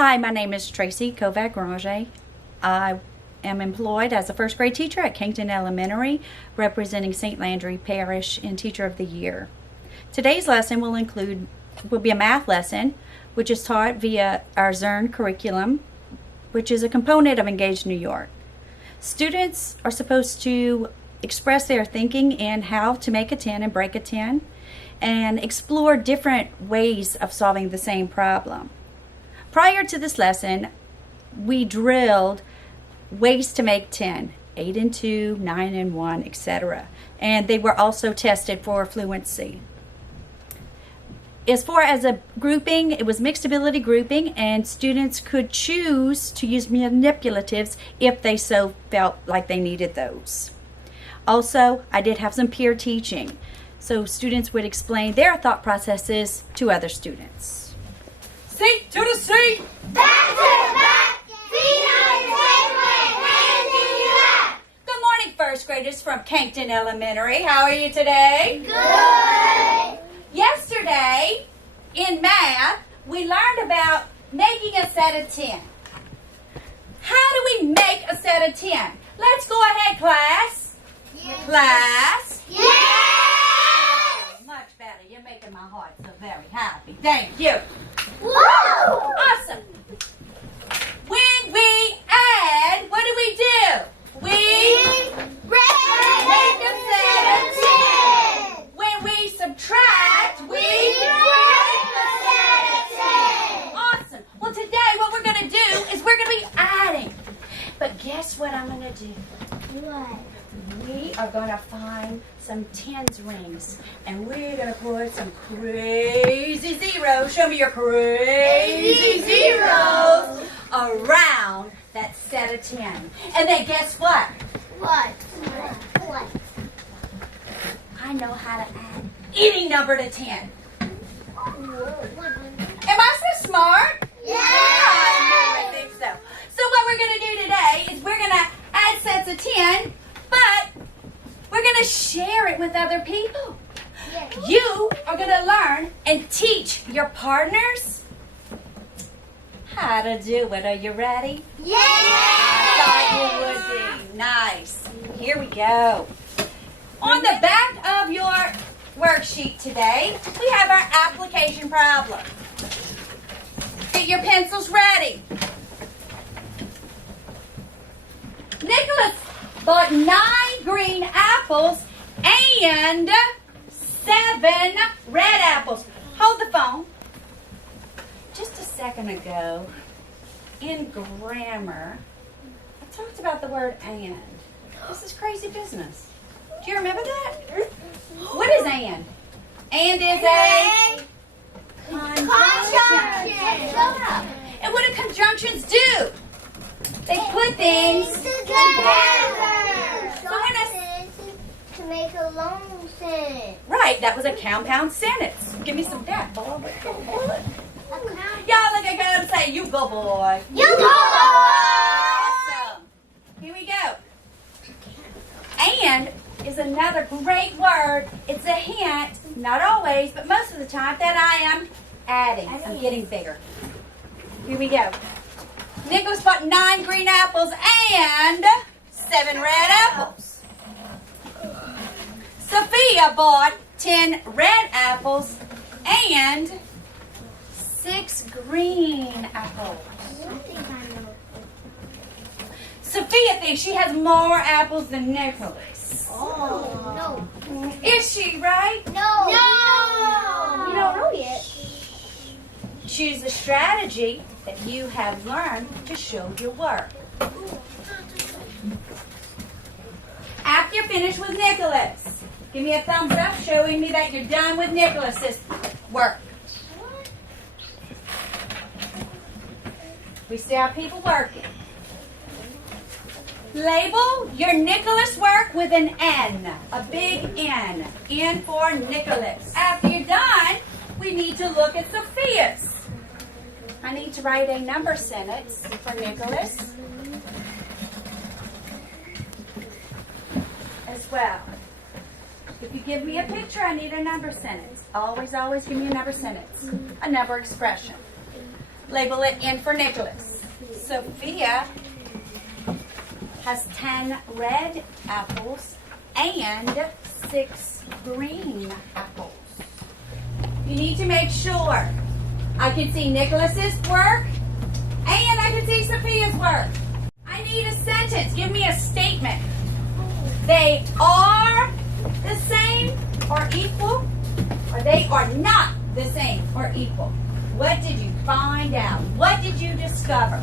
Hi, my name is Traci Granger. I am employed as a first grade teacher at Kington Elementary, representing St. Landry Parish in Teacher of the Year. Today's lesson will be a math lesson, which is taught via our Zern curriculum, which is a component of Engage New York. Students are supposed to express their thinking in how to make a 10 and break a 10, and explore different ways of solving the same problem. Prior to this lesson, we drilled ways to make 10, 8 and 2, 9 and 1, etc. And they were also tested for fluency. As far as a grouping, it was mixed ability grouping, and students could choose to use manipulatives if they so felt like they needed those. Also, I did have some peer teaching, so students would explain their thought processes to other students. Seat to the seat! Back to the back! Feet on the table, hands in your lap! Good morning, first graders from Kington Elementary. How are you today? Good! Yesterday, in math, we learned about making a set of 10. How do we make a set of 10? Let's go ahead, class. Yes. Class. Yes! Much better. You're making my heart so very happy. Thank you. Woo! Awesome. When we add, what do? We make a set of 10. When we subtract, we break a set of 10. Awesome. Well, today what we're going to do is we're going to be adding. But guess what I'm going to do? What? We are going to find some tens rings, and we're going to put some crazy zeros. Show me your crazy zeros around that set of 10. And then guess what? What? I know how to add any number to 10. Am I so smart? Yeah! I think so. So what we're going to do today is we're going to add sets of 10, but we're going to share it with other people. Yes. You are going to learn and teach your partners how to do it. Are you ready? Yeah! I thought you would be. Nice. Here we go. On the back of your worksheet today, we have our application problem. Get your pencils ready. Nicholas bought 9 green apples and 7 red apples. Hold the phone. Just a second ago, in grammar, I talked about the word and. This is crazy business. Do you remember that? What is and? And is a conjunction. And what do conjunctions do? They put things Together. So when To make a long sentence. Right, that was a compound sentence. Give me some that, boy. Y'all look at him and say, you go, boy. You go! Awesome. Here we go. And is another great word. It's a hint, not always, but most of the time, that I am adding. I'm getting bigger. Here we go. Nicholas bought 9 green apples and 7 red apples. Sophia bought 10 red apples and 6 green apples. Sophia thinks she has more apples than Nicholas. Oh, no. Is she, right? No. You don't know yet. Choose a strategy that you have learned to show your work. After you're finished with Nicholas, give me a thumbs up showing me that you're done with Nicholas's work. We still have people working. Label your Nicholas work with an N, a big N. N for Nicholas. After you're done, we need to look at Sophia's. I need to write a number sentence for Nicholas as well. If you give me a picture, I need a number sentence. Always, always give me a number sentence, a number expression. Label it in for Nicholas. Sophia has 10 red apples and 6 green apples. You need to make sure I can see Nicholas's work and I can see Sophia's work. I need a sentence. Give me a statement. They are the same or equal, or they are not the same or equal. What did you find out? What did you discover?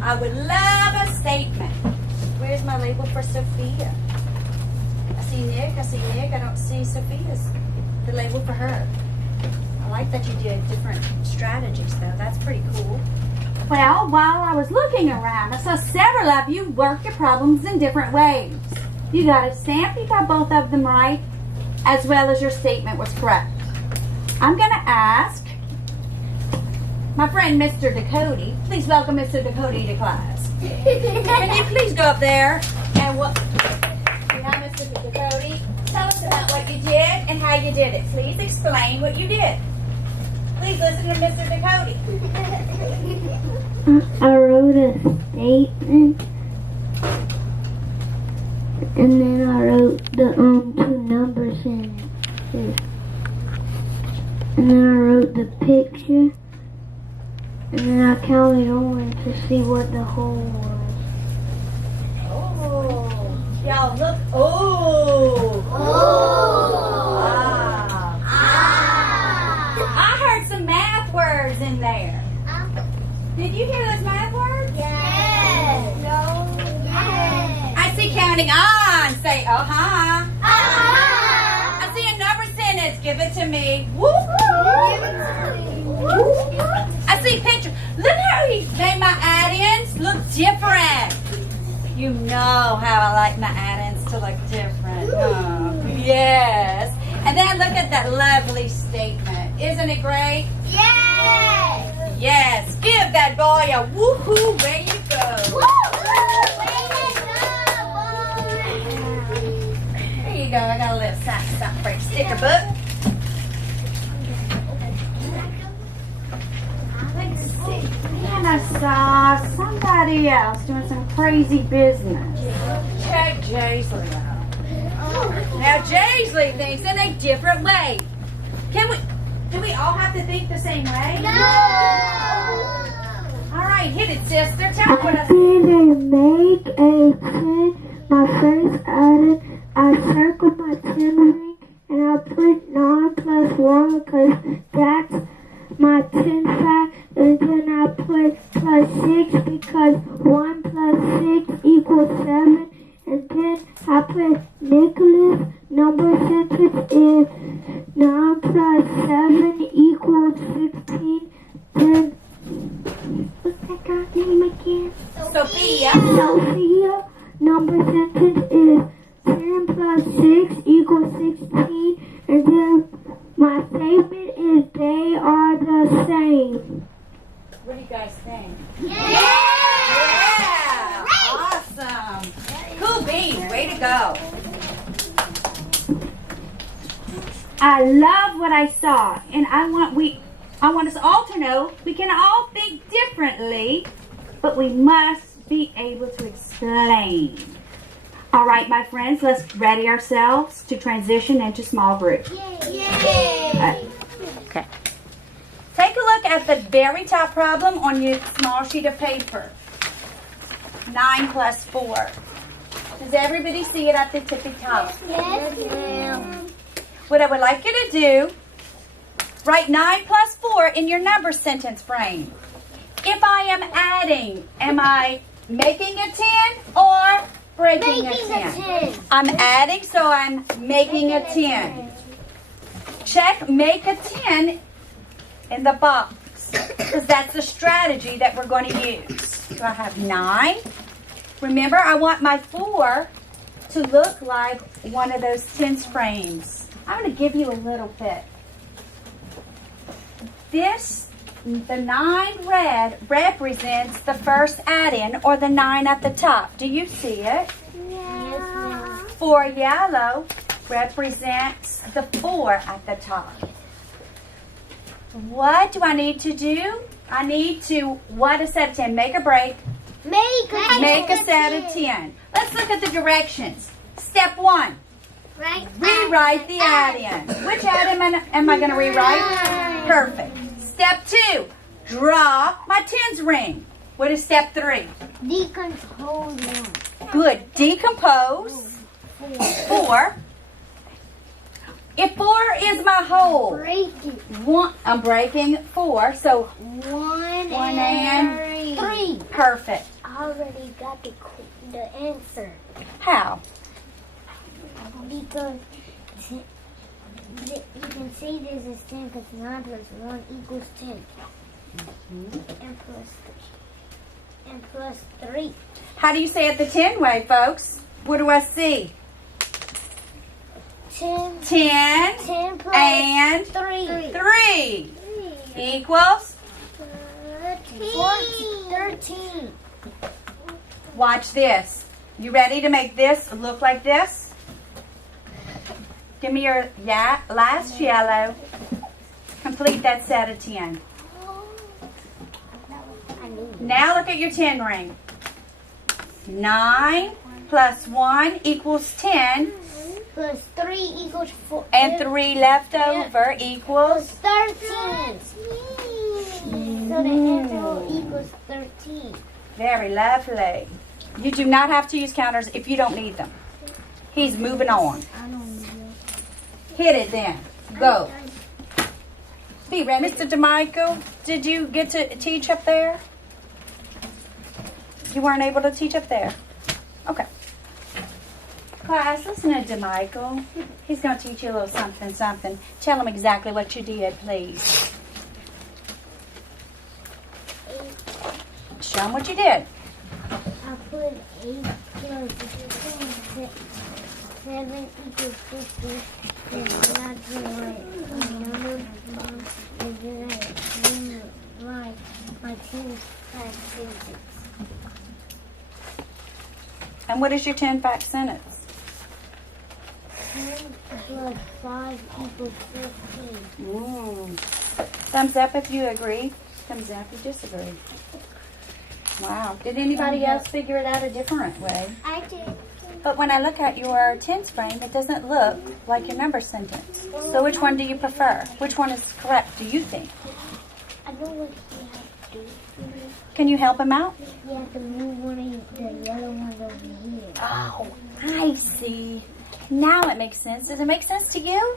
I would love a statement. Where's my label for Sophia? I see Nick. I don't see Sophia's, the label for her. I like that you did different strategies, though. That's pretty cool. Well, while I was looking around, I saw several of you work your problems in different ways. You got a stamp, you got both of them right, as well as your statement was correct. I'm going to ask my friend Mr. Ducote. Please welcome Mr. Ducote to class. Can you please go up there and now Mr. Ducote, tell us about what you did and how you did it. Please explain what you did. Please listen to Mr. Ducote. I wrote a statement, and then I wrote the 2 numbers in it. And then I wrote the picture, and then I counted on to see what the hole was. Oh, y'all look. Oh. Wow. I heard some math words in there. Did you hear those math words? Yes. No. Yes. I see counting on. Say, uh-huh. Uh-huh. I see a number sentence. Give it to me. Woo. I see pictures. Look how he made my add-ins look different. You know how I like my add-ins to look different. Yes. And then look at that lovely statement. Isn't it great? Yes. Yes. Give that boy a woohoo. Way you go. There you go. I got a little something for your sticker book. And I saw somebody else doing some crazy business. Check Jaisley out. Now Jaisley thinks in a different way. Do we all have to think the same way? No. All right, hit it, sister. Tell me what I did make a 10, my first added. I circled my 10 ring, and I put 9 plus 1 because that's my 10 fact. And then I put plus 6 because 1 plus 6 equals 7. And then I put Nicholas. Number sentence is 9 plus 7 equals 15. Then, what's that girl's name again? Sophia. Sophia. Number sentence is 10 plus 6 equals 16. And then my statement is they are the same. What do you guys think? Yeah. Yeah. Awesome. Cool beans. Way to go. I love what I saw, and I want us all to know we can all think differently, but we must be able to explain. All right, my friends, let's ready ourselves to transition into small group. Yay. Okay. Take a look at the very top problem on your small sheet of paper. 9 plus 4. Does everybody see it at the tippy top? Yes, ma'am. What I would like you to do, write 9 plus 4 in your number sentence frame. If I am adding, am I making a 10 or breaking a 10? I'm adding, so I'm making a 10. Check make a 10 in the box, because that's the strategy that we're going to use. So I have 9. Remember, I want my 4 to look like one of those 10s frames. I'm going to give you a little bit. The 9 red represents the first add-in, or the 9 at the top. Do you see it? Yeah. 4 yellow represents the 4 at the top. What do I need to do? I need to, what a set of 10? Make a break. Make Make a set of 10. Let's look at the directions. Step 1. Rewrite the add-in. Which add-in am I going to rewrite? Perfect. Step 2. Draw my tens ring. What is step 3? Decompose one. Good. Decompose. 4. If 4 is my whole, Break it. I'm breaking 4. So 1 and 3. perfect. I already got the answer. How? Because you can say this is 10 because 9 plus 1 equals 10. And plus 3. How do you say it the 10 way, folks? What do I see? 10 10 plus and 3. 3 equals? 13. Watch this. You ready to make this look like this? Give me your last yellow. Complete that set of 10. Now look at your 10 ring. 9 plus 1 equals 10. Plus 3 equals 4. And 3 left over equals? 13. So the answer equals 13. Very lovely. You do not have to use counters if you don't need them. He's moving on. I don't know. Hit it then. Go. Be ready. Mr. DeMichael, did you get to teach up there? You weren't able to teach up there? Okay. Class, listen to DeMichael. He's going to teach you a little something. Tell him exactly what you did, please. Show him what you did. I put 8 plus 7 equals 50. And then I write another box. And then I write my 10 fact sentence. And what is your 10 fact sentence? 10 plus 5 equals 15. Thumbs up if you agree. Thumbs down if you disagree. Wow. Did anybody else figure it out a different way? I did. But when I look at your tens frame, it doesn't look like your number sentence. So which one do you prefer? Which one is correct, do you think? I know what you have to do. Can you help him out? You have to move one of the yellow ones over here. Oh, I see. Now it makes sense. Does it make sense to you?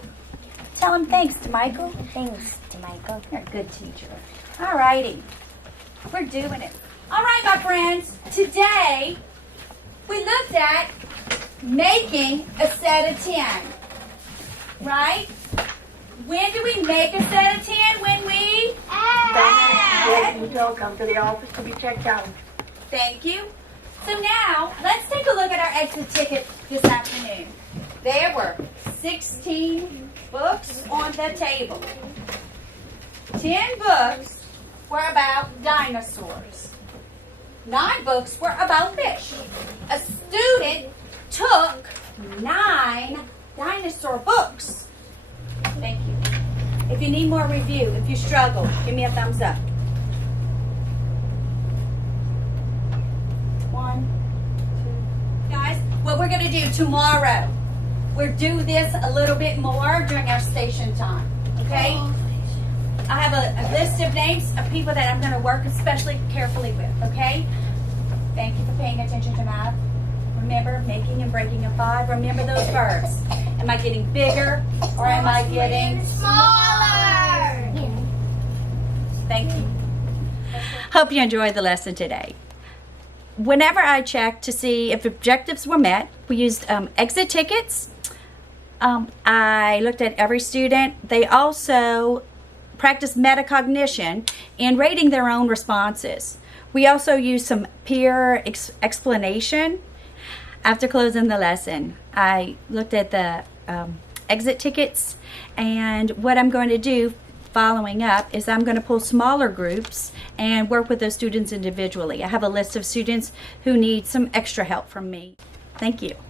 Tell him thanks to Michael. Thanks to Michael. You're a good teacher. All righty. We're doing it. All right, my friends. Today, we looked at making a set of 10. Right? When do we make a set of 10? When we add. You don't come to the office to be checked out. Thank you. So now, let's take a look at our exit ticket this afternoon. There were 16 books on the table. 10 books were about dinosaurs. 9 books were about fish. A student took 9 dinosaur books. Thank you. If you need more review, if you struggle, give me a thumbs up. 1, 2. Guys, what we're going to do tomorrow, we'll do this a little bit more during our station time. Okay? I have a list of names of people that I'm going to work especially carefully with. Okay? Thank you for paying attention to math. Remember, making and breaking a 5. Remember those verbs. Am I getting bigger or am I getting Smaller. Thank you. Hope you enjoyed the lesson today. Whenever I checked to see if objectives were met, we used exit tickets. I looked at every student. They also practiced metacognition and rating their own responses. We also used some peer explanation. After closing the lesson, I looked at the exit tickets, and what I'm going to do following up is I'm going to pull smaller groups and work with those students individually. I have a list of students who need some extra help from me. Thank you.